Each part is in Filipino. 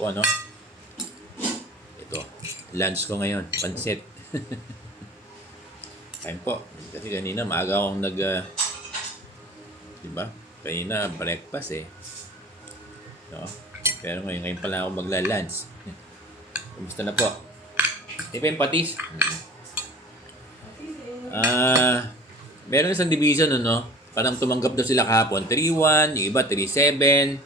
po, ano? Ito, lunch ko ngayon, pansit. Kain po. Kasi kanina maaga akong diba? Kanina breakfast eh. No? Pero ngayon pala ako magla-lunch. Kumusta na po? Di pa yung patis? Meron isang division, no? Parang tumanggap daw sila kahapon. 3-1, yung iba 3-7.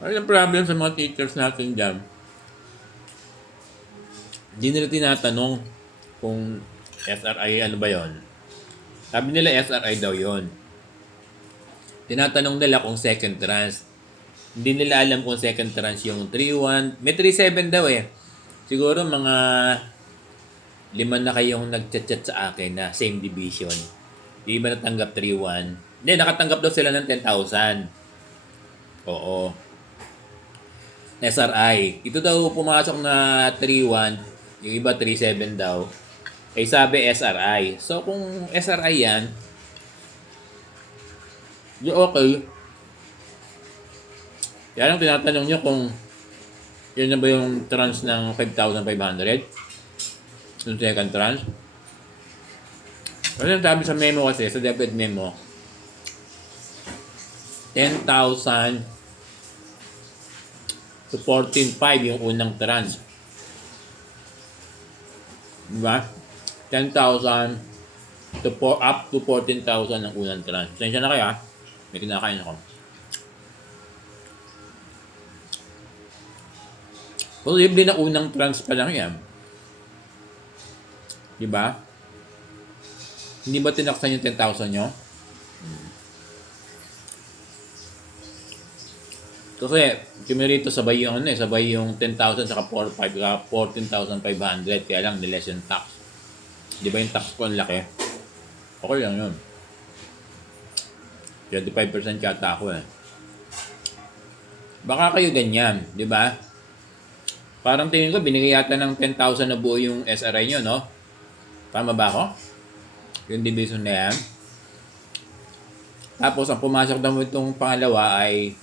Ano yung problem sa mga teachers natin dyan? Hindi nila tinatanong kung SRI ano ba yon. Sabi nila SRI daw yon. Tinatanong nila kung second trans. Hindi nila alam kung second trans yung 3-1. May 3-7 daw eh. Siguro mga 5 na kayong nag-chat sa akin na same division. Di ba natanggap 3-1? Hindi, nakatanggap daw sila ng 10,000. Oo. SRI. Ito daw pumasok na 3-1. Yung iba 3-7 daw. Eh sabi SRI. So kung SRI yan, di okay. Kaya lang tinatanong nyo kung yun na ba yung trans ng 5,500? Yung second trans? Kasi sabi sa memo kasi, sa DepEd memo, 10,000 to 14,500 yung unang trans. Diba? 10,000 to up to 14,000 ang unang trans. Sensya na kayo ha? May kinakain ako. Posible na unang trans pa lang yan. Diba? Hindi ba tinaksan yung 10,000 nyo? Kasi, kumirito sabay yung sabay yung 10,000 saka 14,500. Kaya lang niles yung tax. Di ba yung tax ko ang laki? Okay lang yun. 25% yata ako eh. Baka kayo ganyan, di ba? Parang tingin ko, binigay yata ng 10,000 na buo yung SRI nyo, no? Tama ba ako? Yung division na yan. Tapos, ang pumasok daw itong pangalawa ay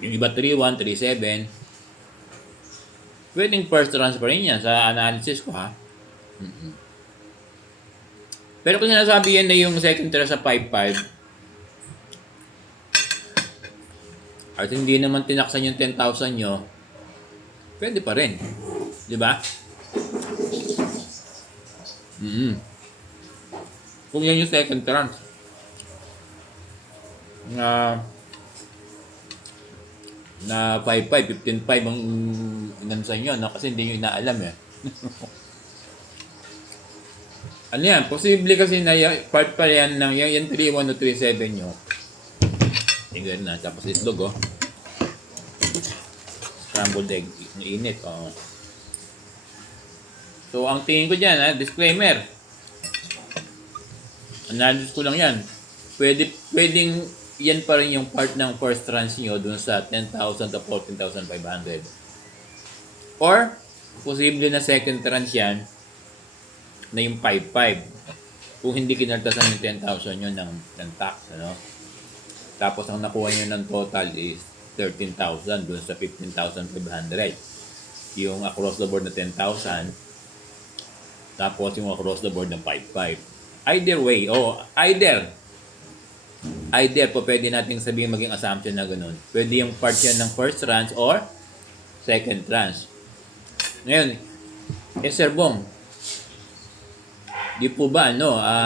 yung iba 3-1, 3-7. Pwedeng first transfer rin yan sa analysis ko, ha? Pero kung sinasabi yan na yung second transfer sa 5-5, at hindi naman tinaksan yung 10,000 nyo, pwede pa rin. Di ba? Kung yan yung second trans na 5-5, 15-5 ang inan sa inyo, no? Kasi hindi nyo inaalam eh. Ano yan? Posible kasi na part pa yan ng yung 3-1 o 3-7 nyo. Tingnan na. Tapos itlog, oh. Scrambled egg. Init, oh. So, ang tingin ko dyan, disclaimer. Analysis ko lang yan. Pwedeng yan pa rin yung part ng first trans nyo dun sa 10,000 to 14,500. Or, posible na second trans yan na yung 5-5. Kung hindi kinaltasan yung 10,000 nyo ng tax, ano? Tapos, ang nakuha nyo ng total is 13,000 dun sa 15,500. Yung across the board na 10,000. Tapos, yung across the board na 5-5. Either way, either po pwede nating sabihin maging assumption na ganun. Pwede yung part yan ng first trans or second trans. Ngayon, Sir Bong, di po ba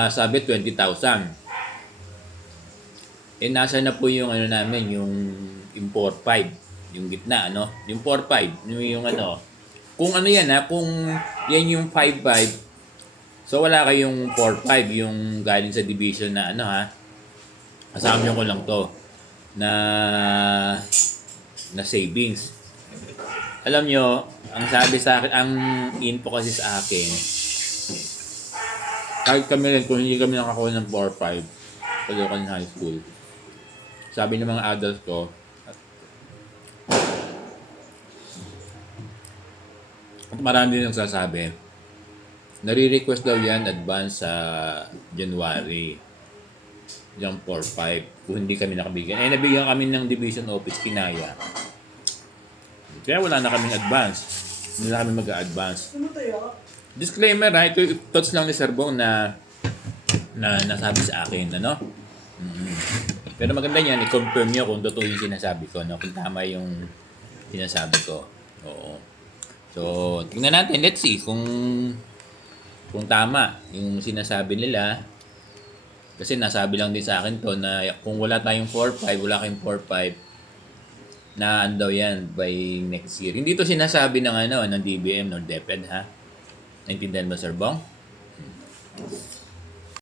sabi 20,000? Nasa na po yung namin, yung 4-5, yung gitna, yung 4-5, yung kung yan kung yan yung 5-5, so wala kayong 4-5 yung galing sa division na assumption ko lang to na savings. Alam nyo, ang sabi sa akin, ang info kasi sa akin, kahit kami rin, kung hindi kami nakakuha ng 4-5 sa local high school, sabi ng mga adults ko, at marami din nagsasabi, nare-request daw yan advance sa January. yung 4-5 kung hindi kami nakabigyan. Eh, nabigyan kami ng division office, kinaya. Kaya wala na kaming advance. Hindi na kami mag-a-advance. Disclaimer ha, ito yung thoughts lang ni Sir Bong na nasabi sa akin, ano? Pero maganda yan, i-confirm nyo kung totoo yung sinasabi ko, no? Kung tama yung sinasabi ko. Oo. So, tingnan natin, let's see kung tama yung sinasabi nila. Kasi nasabi lang din sa akin to na kung wala tayong 4-5, wala kayong 4-5, na daw yan by next year. Hindi to sinasabi ng ng DBM, no, DepEd, ha? Naintindihan mo, Sir Bong?